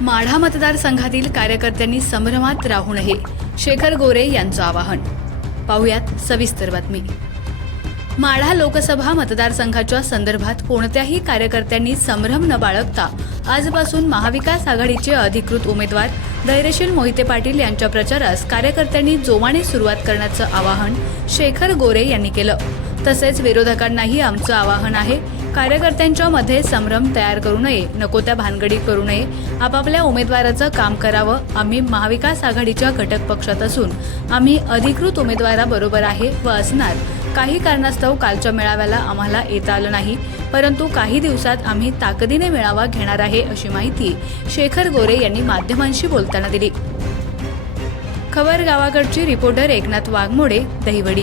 माढा मतदारसंघातील कार्यकर्त्यांनी संभ्रमात राहू नये शेखर गोरे यांचं आवाहन. पाहुयात सविस्तर बातमी. माढा लोकसभा मतदारसंघाच्या संदर्भात कोणत्याही कार्यकर्त्यांनी संभ्रम न बाळगता आजपासून महाविकास आघाडीचे अधिकृत उमेदवार धैर्यशील मोहिते पाटील यांच्या प्रचारास कार्यकर्त्यांनी जोमाने सुरुवात करण्याचं आवाहन शेखर गोरे यांनी केलं. तसेच विरोधकांनाही आमचं आवाहन आहे. कार्यकर्त्यांच्या मध्ये संभ्रम तयार करू नये. नको त्या भानगडी करू नये. आपापल्या उमेदवाराचं काम करावं. आम्ही महाविकास आघाडीच्या घटक पक्षात असून आम्ही अधिकृत उमेदवाराबरोबर आहे व असणार. काही कारणास्तव कालच्या मेळाव्याला आम्हाला येता आलं नाही. परंतु काही दिवसात आम्ही ताकदीने मेळावा घेणार आहे अशी माहिती शेखर गोरे यांनी माध्यमांशी बोलताना दिली. खबर गावाकडची रिपोर्टर एकनाथ वाघमोडे दहिवडी.